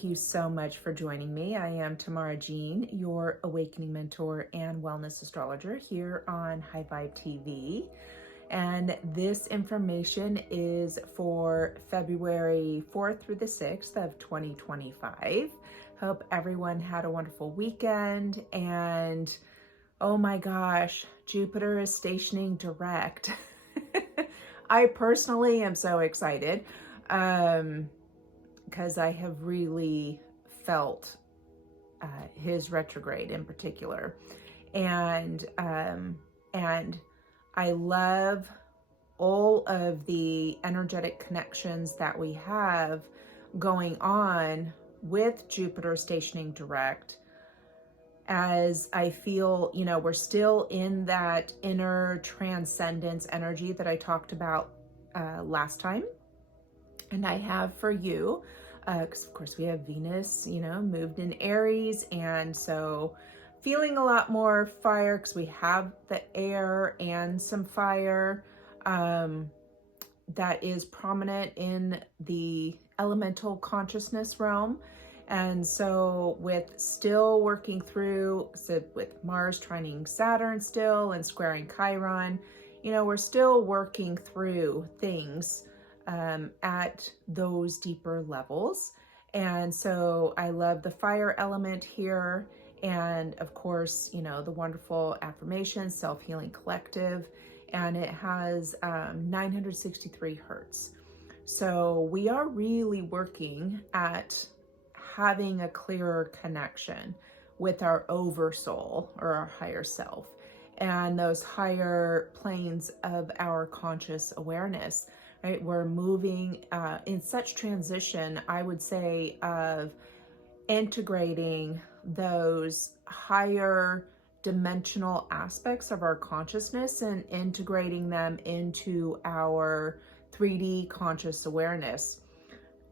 Thank you so much for joining me. I am Tamara Jean, your awakening mentor and wellness astrologer here on High Vibe TV. And this information is for February 4th through the 6th of 2025. Hope everyone had a wonderful weekend. And oh my gosh, Jupiter is stationing direct. I personally am so excited. Because I have really felt his retrograde in particular, and I love all of the energetic connections that we have going on with Jupiter stationing direct. As I feel, we're still in that inner transcendence energy that I talked about last time. And I have for you, because of course we have Venus, moved in Aries. And so feeling a lot more fire because we have the air and some fire that is prominent in the elemental consciousness realm. And so with still working through, so with Mars trining Saturn still and squaring Chiron, we're still working through things at those deeper levels. And so I love the fire element here. And of course, the wonderful affirmation, Self-Healing Collective, and it has 963 hertz. So we are really working at having a clearer connection with our oversoul or our higher self and those higher planes of our conscious awareness. Right, we're moving in such transition, I would say, of integrating those higher dimensional aspects of our consciousness and integrating them into our 3D conscious awareness.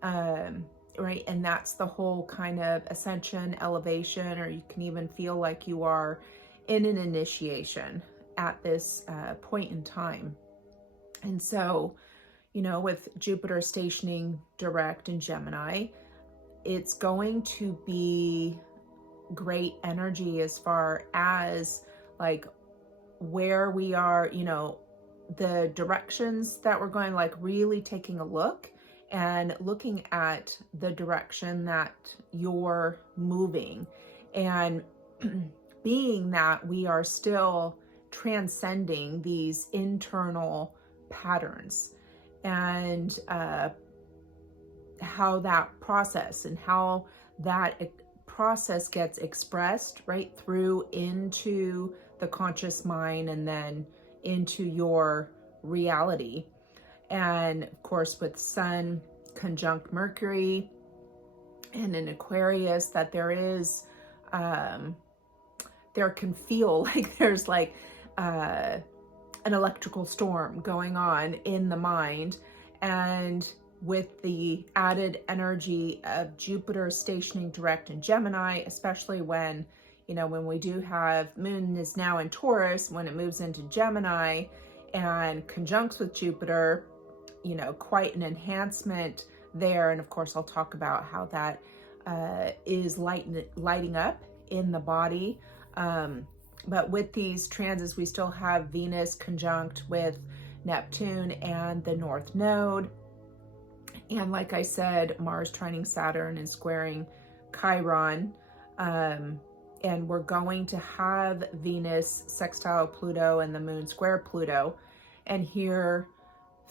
Right, and that's the whole kind of ascension, elevation, or you can even feel like you are in an initiation at this point in time. And so, with Jupiter stationing direct in Gemini, it's going to be great energy as far as like where we are, the directions that we're going, like really taking a look and looking at the direction that you're moving. And being that we are still transcending these internal patterns and how that process and how that process gets expressed right through into the conscious mind and then into your reality. And of course, with Sun conjunct Mercury and in Aquarius, that there is, there can feel like there's like, an electrical storm going on in the mind. And with the added energy of Jupiter stationing direct in Gemini, especially when, when we do have Moon is now in Taurus, when it moves into Gemini and conjuncts with Jupiter, quite an enhancement there. And of course, I'll talk about how that is lighting up in the body. But with these transits, we still have Venus conjunct with Neptune and the North Node. And like I said, Mars trining Saturn and squaring Chiron. And we're going to have Venus sextile Pluto and the Moon square Pluto. And here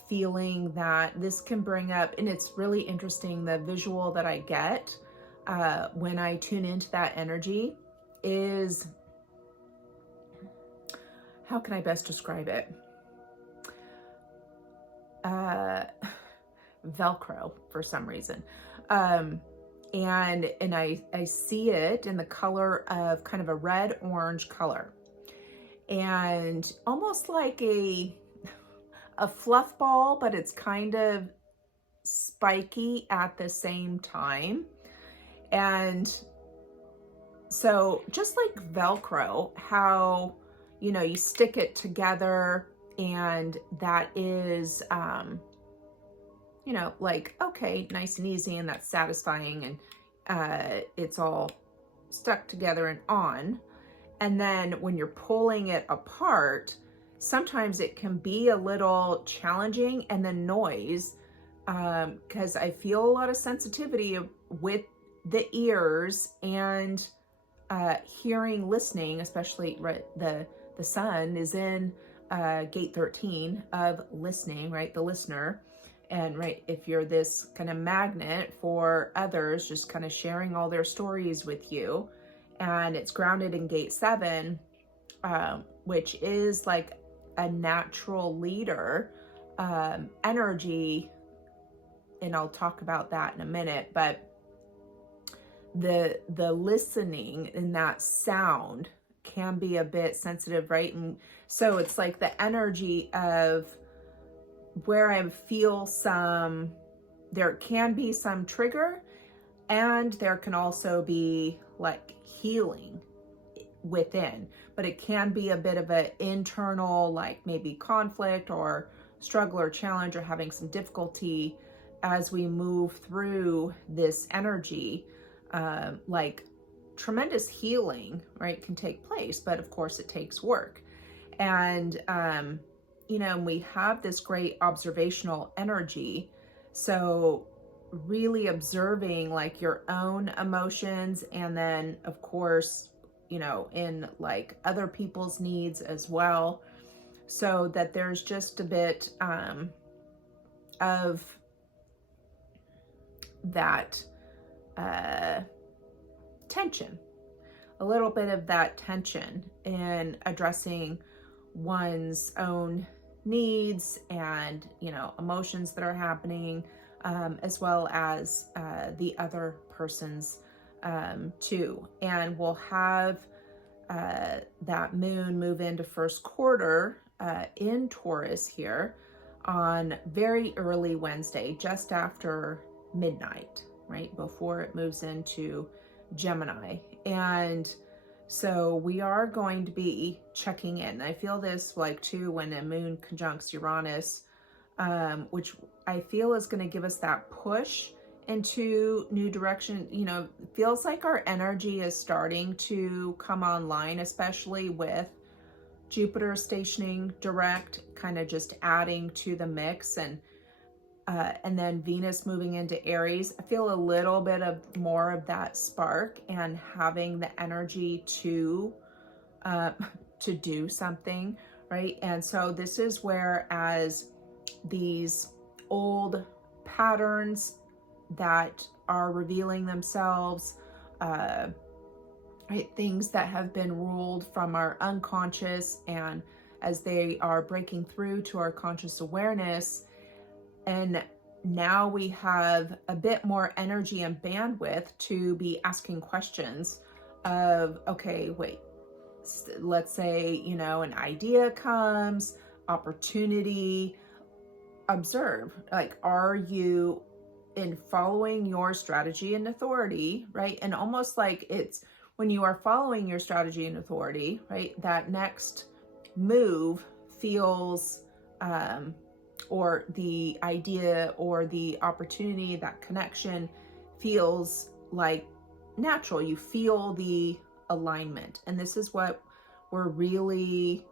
feeling that this can bring up, and it's really interesting, the visual that I get when I tune into that energy is, how can I best describe it? Velcro for some reason. And I see it in the color of kind of a red orange color, and almost like a fluff ball, but it's kind of spiky at the same time. And so just like Velcro, how you stick it together and that is like, okay, nice and easy, and that's satisfying, and it's all stuck together and on. And then when you're pulling it apart, sometimes it can be a little challenging, and then noise, because I feel a lot of sensitivity with the ears and hearing, listening, especially right, the sun is in gate 13 of listening, right? The listener. And right, if you're this kind of magnet for others, just kind of sharing all their stories with you, and it's grounded in gate 7, which is like a natural leader energy, and I'll talk about that in a minute. But the listening in that sound can be a bit sensitive, right? And so it's like the energy of where I feel there can be some trigger, and there can also be like healing within, but it can be a bit of an internal, like maybe conflict or struggle or challenge, or having some difficulty as we move through this energy. Like tremendous healing, right, can take place, but of course it takes work. And we have this great observational energy, so really observing like your own emotions, and then of course in like other people's needs as well, so that there's just a bit of that tension, a little bit of that tension in addressing one's own needs and emotions that are happening, as well as the other person's too. And we'll have that moon move into first quarter in Taurus here on very early Wednesday, just after midnight, right before it moves into Gemini. And so we are going to be checking in. I feel this like too when a moon conjuncts Uranus, which I feel is going to give us that push into new direction. It feels like our energy is starting to come online, especially with Jupiter stationing direct, kind of just adding to the mix, and then Venus moving into Aries. I feel a little bit of more of that spark and having the energy to do something, right? And so this is where, as these old patterns that are revealing themselves, right, things that have been ruled from our unconscious, and as they are breaking through to our conscious awareness, and now we have a bit more energy and bandwidth to be asking questions of, okay, wait, let's say, an idea comes, opportunity, observe, like, are you in following your strategy and authority, right? And almost like it's when you are following your strategy and authority, right, that next move feels, or the idea or the opportunity, that connection feels like natural. You feel the alignment. And this is what we're really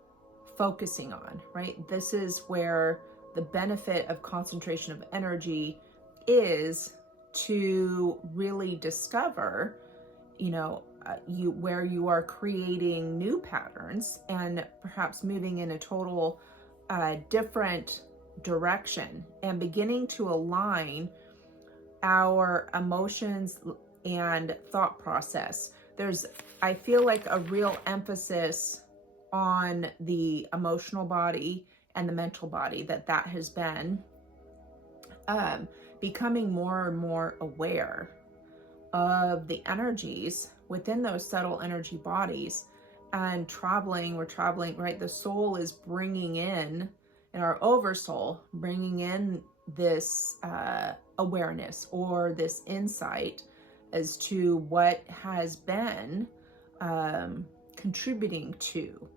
focusing on, right? This is where the benefit of concentration of energy is, to really discover, where you are creating new patterns and perhaps moving in a total different direction, and beginning to align our emotions and thought process. I feel like a real emphasis on the emotional body and the mental body, that has been becoming more and more aware of the energies within those subtle energy bodies, and we're traveling, right? The soul is bringing in our oversoul, bringing in this awareness or this insight as to what has been contributing to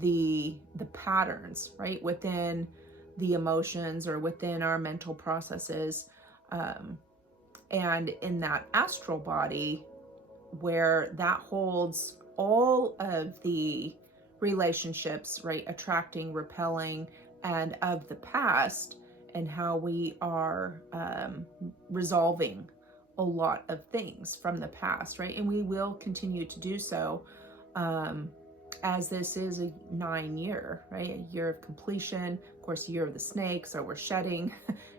the patterns, right, within the emotions or within our mental processes, And in that astral body, where that holds all of the relationships, right? Attracting, repelling, and of the past, and how we are resolving a lot of things from the past, right? And we will continue to do so, as this is a 9-year, right? A year of completion, of course, a year of the snake. So we're shedding,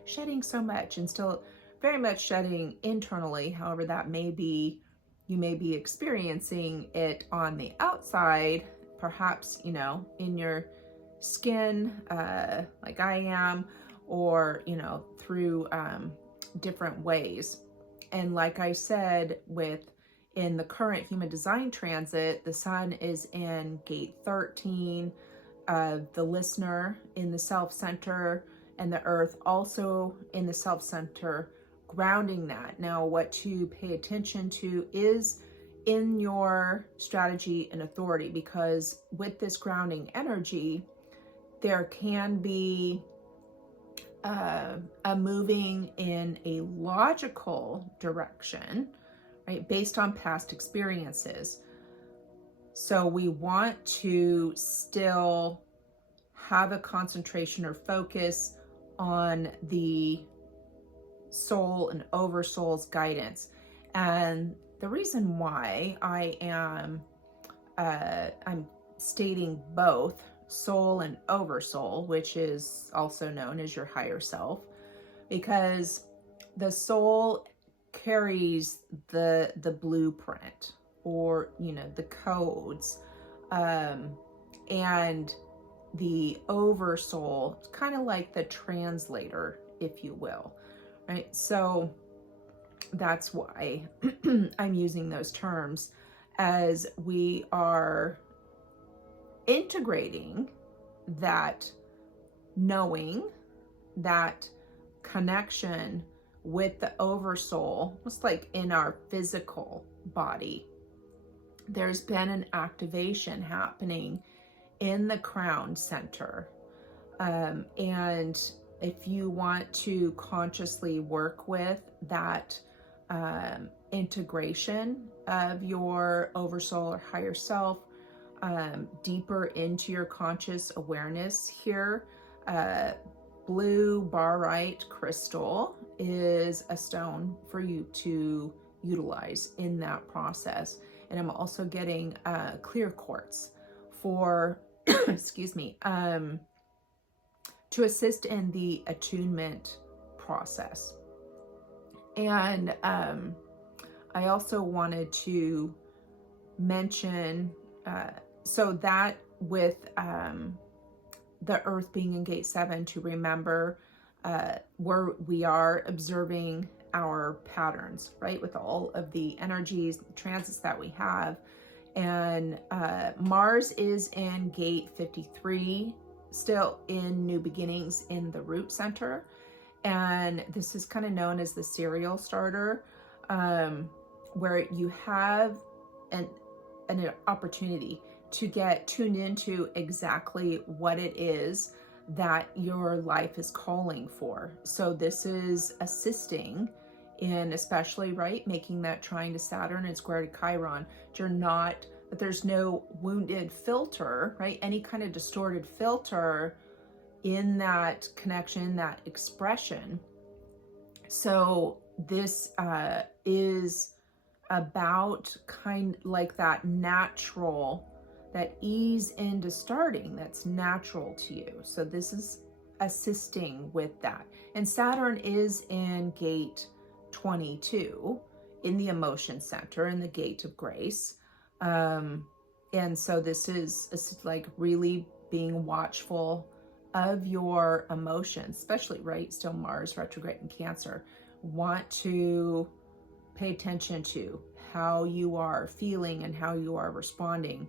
shedding so much, and still very much shedding internally. However, that may be, you may be experiencing it on the outside, perhaps, you know, in your skin, like I am, or, you know, through different ways. And like I said, in the current human design transit, the sun is in gate 13, the listener in the self center, and the earth also in the self center, grounding that. Now, what to pay attention to is in your strategy and authority, because with this grounding energy, there can be a moving in a logical direction, right, based on past experiences. So we want to still have a concentration or focus on the soul and oversoul's guidance. And the reason why I am I'm stating both soul and oversoul, which is also known as your higher self, because the soul carries the blueprint, or, you know, the codes, and the oversoul, kind of like the translator, if you will, right? So that's why I'm using those terms, as we are integrating that knowing, that connection with the oversoul, just like in our physical body. There's been an activation happening in the crown center. And if you want to consciously work with that integration of your oversoul or higher self, deeper into your conscious awareness here, blue barite crystal is a stone for you to utilize in that process. And I'm also getting clear quartz for, excuse me, to assist in the attunement process. And I also wanted to mention, so that with the earth being in gate 7, to remember where we are observing our patterns, right? With all of the energies, transits that we have. And Mars is in gate 53, still in new beginnings in the root center. And this is kind of known as the serial starter, where you have an opportunity to get tuned into exactly what it is that your life is calling for. So this is assisting in, especially, right, making that trine to Saturn and square to Chiron. But there's no wounded filter, right? Any kind of distorted filter in that connection, that expression. So this is about kind like that natural, that ease into starting, that's natural to you. So this is assisting with that. And Saturn is in gate 22 in the emotion center, in the gate of grace. And so this is like really being watchful of your emotions, especially, right, still Mars retrograde in Cancer. Want to pay attention to how you are feeling and how you are responding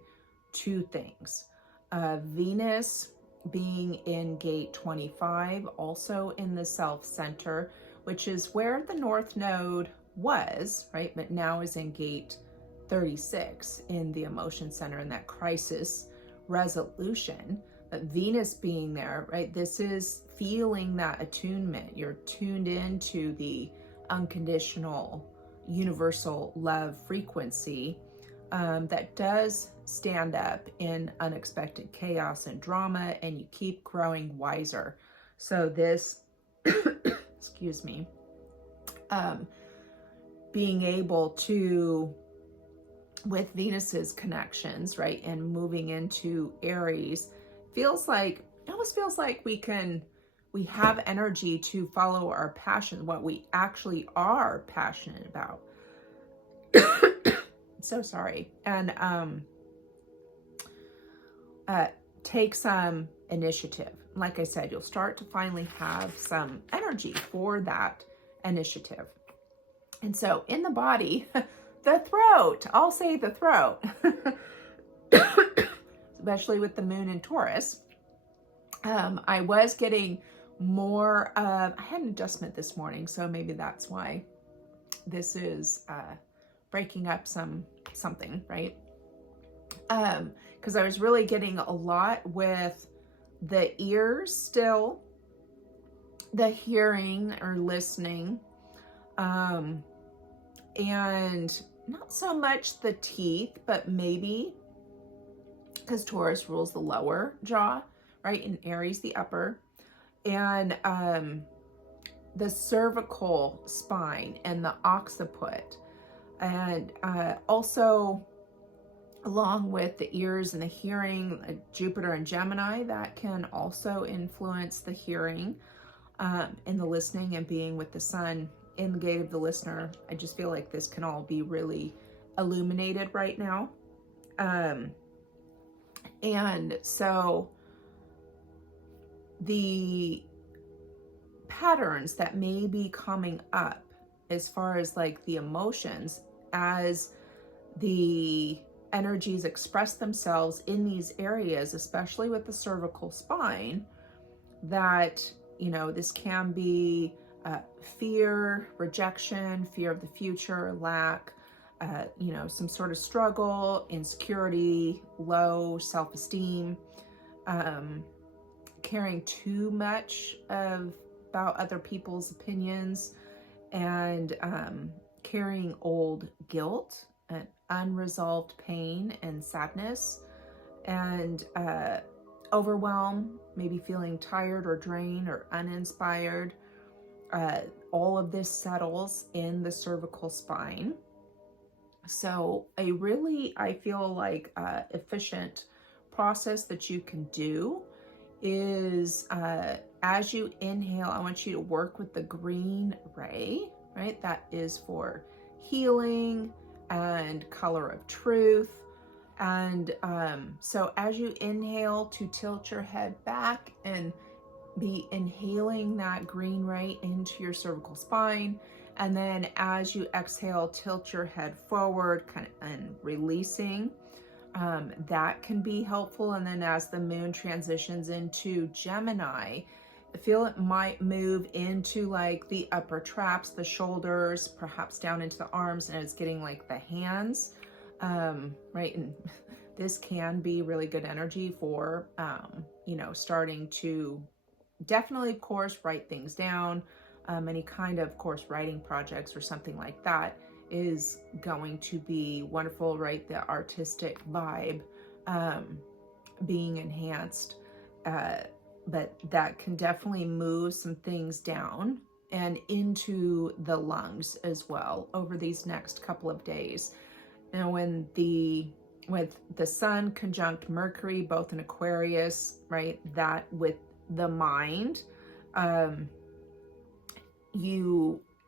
to things. Venus being in gate 25, also in the self center, which is where the North Node was, right, but now is in gate 36 in the emotion center, in that crisis resolution. But Venus being there, right, this is feeling that attunement. You're tuned into the unconditional, universal love frequency that does stand up in unexpected chaos and drama, and you keep growing wiser. So this, excuse me, being able to, with Venus's connections, right, and moving into Aries, it almost feels like we have energy to follow our passion, what we actually are passionate about. So sorry. And take some initiative. Like I said, you'll start to finally have some energy for that initiative. And so in the body, the throat, I'll say the throat, especially with the moon in Taurus. I was getting more of, I had an adjustment this morning, so maybe that's why this is breaking up something, right? Because I was really getting a lot with the ears still, the hearing or listening, and not so much the teeth, but maybe because Taurus rules the lower jaw, right? And Aries, the upper, and the cervical spine and the occiput, and also along with the ears and the hearing, Jupiter and Gemini, that can also influence the hearing and the listening, and being with the sun in the gate of the listener. I just feel like this can all be really illuminated right now. And so the patterns that may be coming up as far as like the emotions, as the energies express themselves in these areas, especially with the cervical spine, that, you know, this can be fear, rejection, fear of the future, lack, you know, some sort of struggle, insecurity, low self-esteem, caring too much about other people's opinions, and carrying old guilt and unresolved pain and sadness, and overwhelm, maybe feeling tired or drained or uninspired. All of this settles in the cervical spine. So a really, I feel like, efficient process that you can do is as you inhale, I want you to work with the green ray, right? That is for healing and color of truth. And so as you inhale, to tilt your head back and be inhaling that green ray into your cervical spine. And then as you exhale, tilt your head forward, kind of, and releasing. That can be helpful. And then as the moon transitions into Gemini, I feel it might move into like the upper traps, the shoulders, perhaps down into the arms, and it's getting like the hands, right? And this can be really good energy for, you know, starting to definitely, of course, write things down. Any kind of course writing projects or something like that is going to be wonderful, right? The artistic vibe being enhanced, but that can definitely move some things down and into the lungs as well over these next couple of days. Now, with the sun conjunct Mercury, both in Aquarius, right? That with the mind,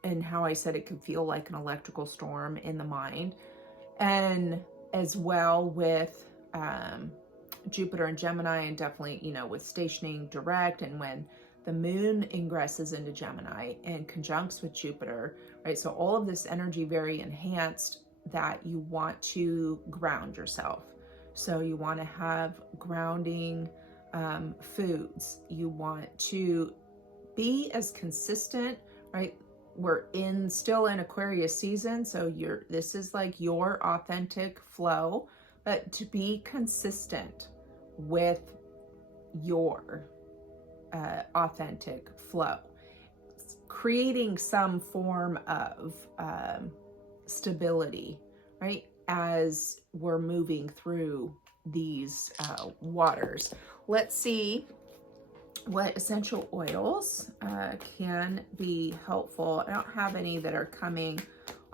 and how I said it could feel like an electrical storm in the mind, and as well with Jupiter and Gemini, and definitely, you know, with stationing direct, and when the moon ingresses into Gemini and conjuncts with Jupiter, right? So all of this energy very enhanced, that you want to ground yourself. So you want to have grounding foods. You want to be as consistent, right? We're still in Aquarius season, so this is like your authentic flow, but to be consistent with your authentic flow. It's creating some form of stability, right? As we're moving through these waters. Let's see what essential oils can be helpful. I don't have any that are coming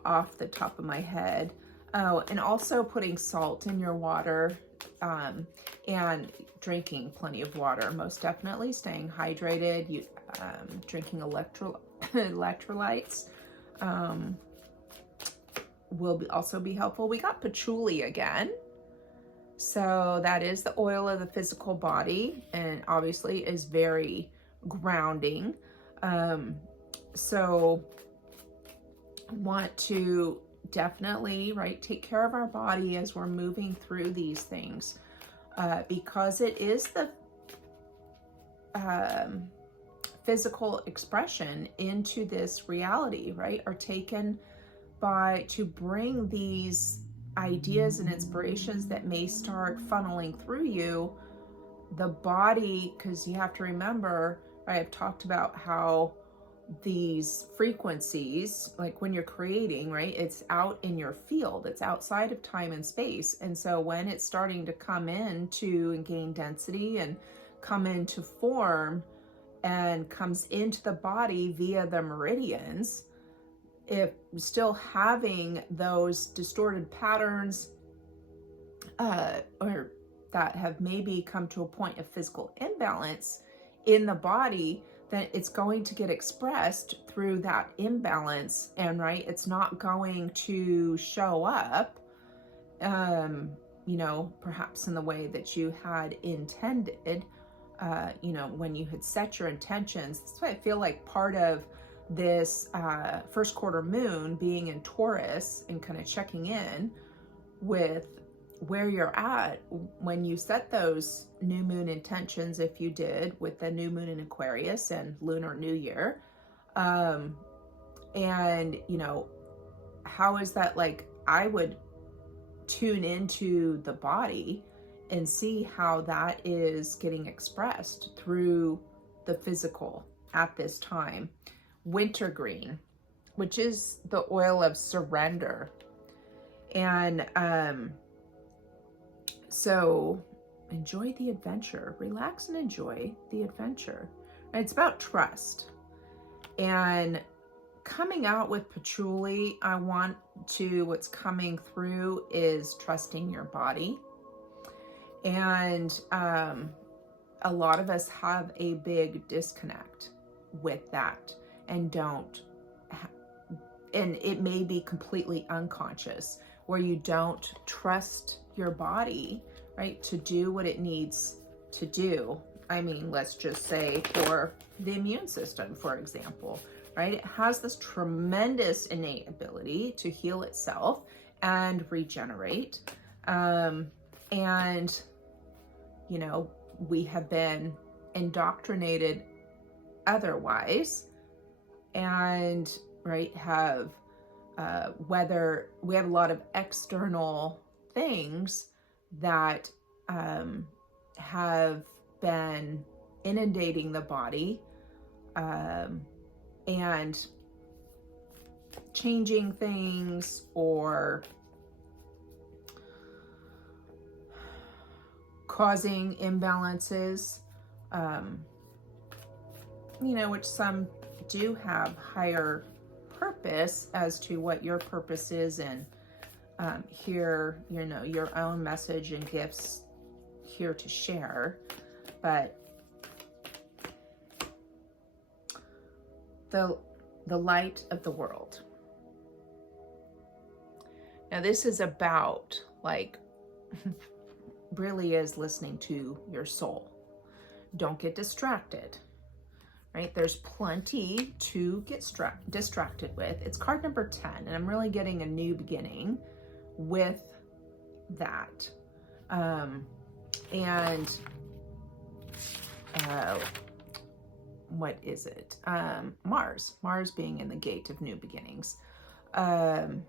off the top of my head. Oh, and also putting salt in your water, and drinking plenty of water, most definitely staying hydrated. You drinking electrolytes will also be helpful. We got patchouli again. So that is the oil of the physical body, and obviously is very grounding. So want to definitely, right, take care of our body as we're moving through these things, because it is the physical expression into this reality, right, are taken by to bring these ideas and inspirations that may start funneling through you, the body, because you have to remember, right, I've talked about how these frequencies, like when you're creating, right, it's out in your field, it's outside of time and space. And so when it's starting to come in to and gain density and come into form and comes into the body via the meridians, if still having those distorted patterns or that have maybe come to a point of physical imbalance in the body, then it's going to get expressed through that imbalance, and right, it's not going to show up perhaps in the way that you had intended, when you had set your intentions. That's why I feel like part of this first quarter moon being in Taurus and kind of checking in with where you're at when you set those new moon intentions, if you did, with the new moon in Aquarius and Lunar New Year. And how is that, like, I would tune into the body and see how that is getting expressed through the physical at this time. Wintergreen, which is the oil of surrender. And so enjoy the adventure, relax and enjoy the adventure. And it's about trust. And coming out with patchouli, what's coming through is trusting your body. And a lot of us have a big disconnect with that and and it may be completely unconscious, where you don't trust your body, right, to do what it needs to do. I mean, let's just say for the immune system, for example, right? It has this tremendous innate ability to heal itself and regenerate. And, we have been indoctrinated otherwise, and, right, have whether we have a lot of external things that have been inundating the body and changing things or causing imbalances, which some do have higher purpose as to what your purpose is, and here, your own message and gifts here to share. But the light of the world. Now this is about, like, really is listening to your soul. Don't get distracted, right? There's plenty to get distracted with. It's card number 10, and I'm really getting a new beginning with that. What is it? Mars being in the gate of new beginnings. And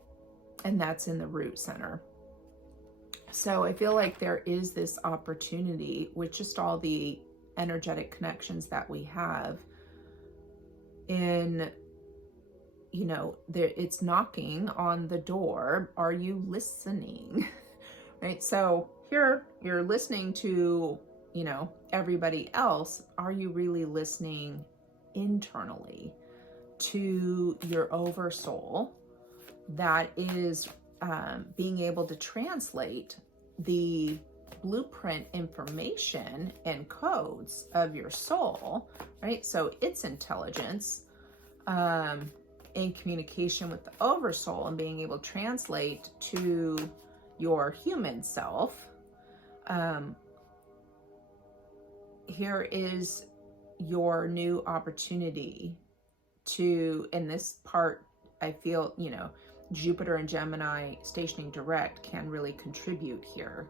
that's in the root center. So I feel like there is this opportunity with just all the energetic connections that we have in you know, there, it's knocking on the door. Are you listening? Right? So here you're listening to, you know, everybody else. Are you really listening internally to your oversoul that is being able to translate the blueprint information and codes of your soul, right? So its intelligence in communication with the oversoul and being able to translate to your human self. Here is your new opportunity to, in this part, I feel, you know, Jupiter and Gemini stationing direct can really contribute here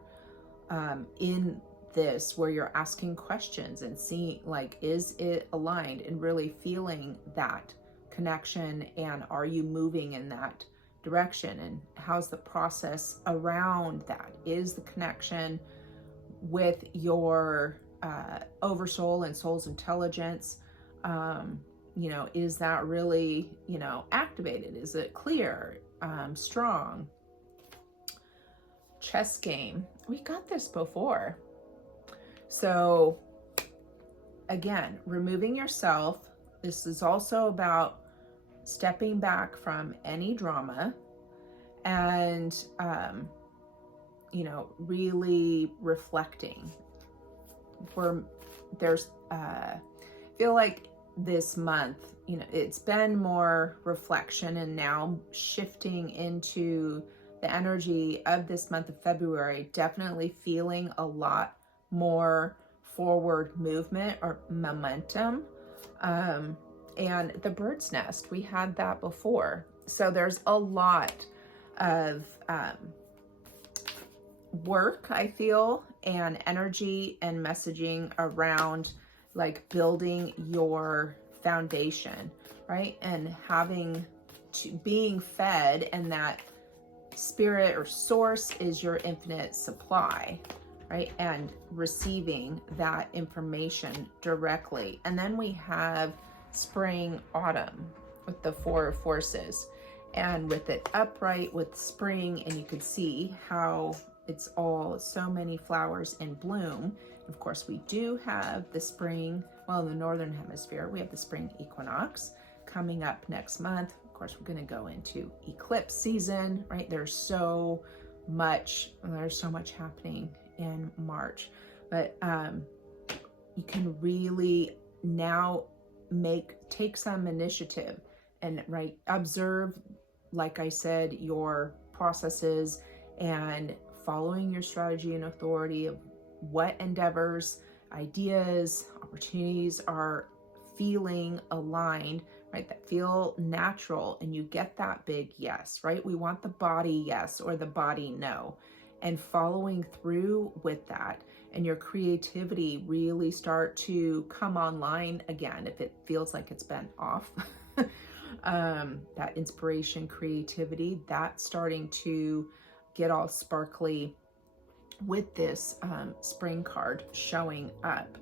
in this, where you're asking questions and seeing, like, is it aligned, and really feeling that connection, and are you moving in that direction, and how's the process around that? Is the connection with your oversoul and soul's intelligence, you know, is that really, you know, activated? Is it clear, strong? Chess game, we got this before. So again, removing yourself. This is also about stepping back from any drama and, you know, really reflecting. Feel like this month, you know, it's been more reflection, and now shifting into the energy of this month of February, definitely feeling a lot more forward movement or momentum. And the bird's nest, we had that before. So there's a lot of work, I feel, and energy and messaging around, like, building your foundation, right? And having to, being fed, and that spirit or source is your infinite supply, right? And receiving that information directly. And then we have spring, autumn with the four of forces, and with it upright with spring, and you could see how it's all so many flowers in bloom. Of course, we do have the spring, well, in the northern hemisphere, we have the spring equinox coming up next month. Of course, we're going to go into eclipse season, right? There's so much happening in March, but you can really now take some initiative and, right, observe, like I said, your processes, and following your strategy and authority of what endeavors, ideas, opportunities are feeling aligned, right? That feel natural, and you get that big yes, right? We want the body yes or the body no, and following through with that, and your creativity really start to come online again if it feels like it's been off. That inspiration, creativity, that's starting to get all sparkly with this spring card showing up.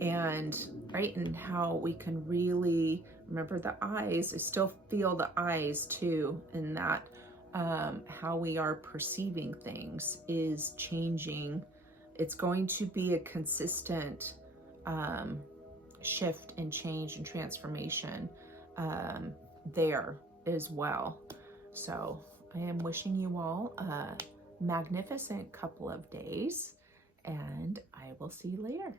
And right, and how we can really remember the eyes. I still feel the eyes too, and that how we are perceiving things is changing. It's going to be a consistent shift and change and transformation there as well. So I am wishing you all a magnificent couple of days, and I will see you later.